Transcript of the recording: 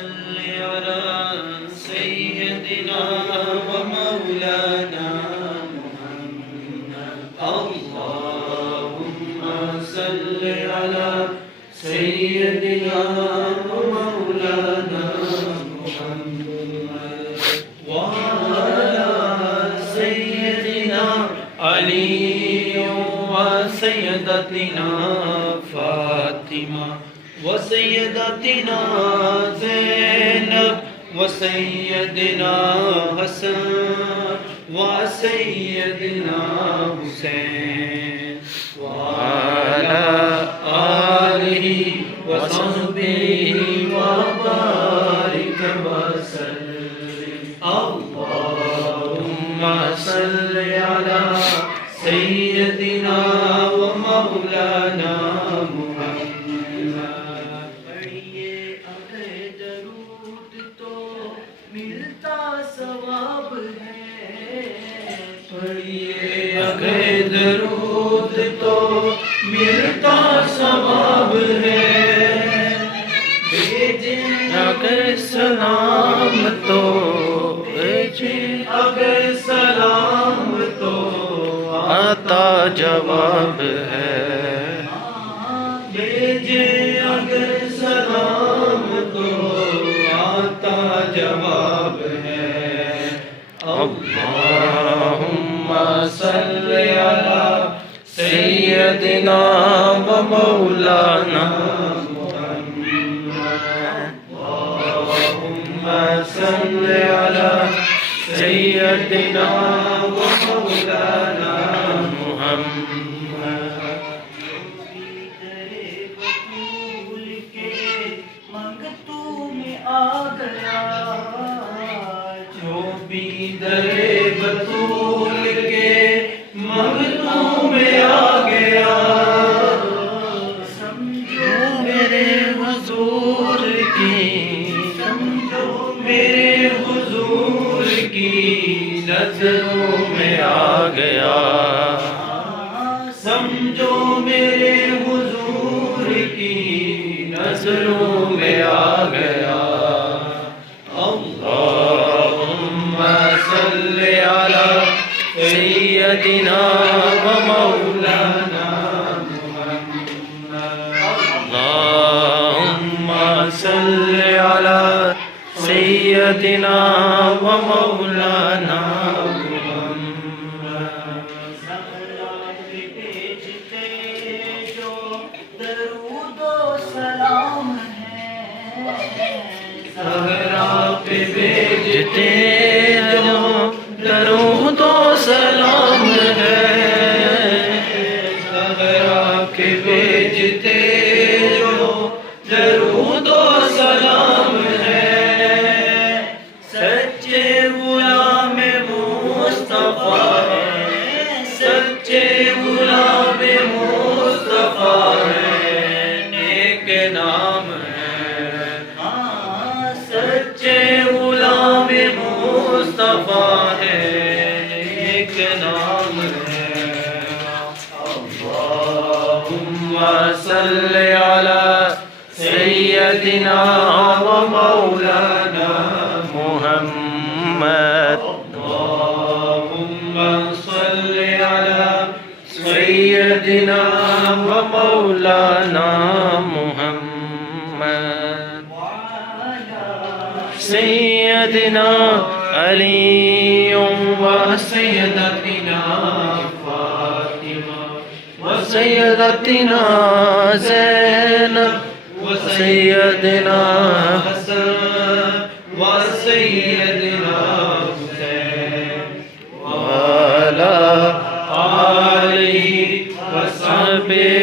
صل على سيدنا ومولانا محمد اللهم صل على سيدنا ومولانا محمد وعلى سيدنا علي وسيدتنا فاطمة وسيدتنا زينب وسيدنا حسن وسيدنا حسين وعلى آله وصحبه وبارك وسلم اللهم صل على سيدنا ومولانا درود تو ملتا ثواب ہے بھیجے اگر سلام تو بھیجے اگر سلام تو آتا جواب ہے بھیجے اگر سلام تو آتا جواب ہے اللہم صل علی سیدنا و مولانا محمد اللہم صل علی سیدنا و مولانا محمد منگتو میں آ گیا جو بھی درے بطول کے منگتوں میں آ گیا سمجھو میرے حضور کی سمجھو میرے حضور کی نظروں میں آ گیا سمجھو میرے حضور کی نظروں میں آ گیا اللہم صل علی سیدنا و مولانا محمد اللہم صل علی سیدنا و مولانا محمد جو درود و سلام ہے زہرا پہ بھیجتے جو درود و سلام ہے زہرا کے بھیجتے جو درود و سلام ہے سچے غلام مصطفیٰ ہے سچے غلام مصطفیٰ ہے نیک نام ہے سچے غلام مصطفیٰ ہے نیک نام ہے اللہم صل علی سیدنا و مولانا محمد اللہم صل علی سیدنا و مولانا محمد سیدنا علی و سیدتنا فاطمہ و سیدتنا زینب و سیدنا حسن و سیدنا حسین وعلی آلہ و صحبہ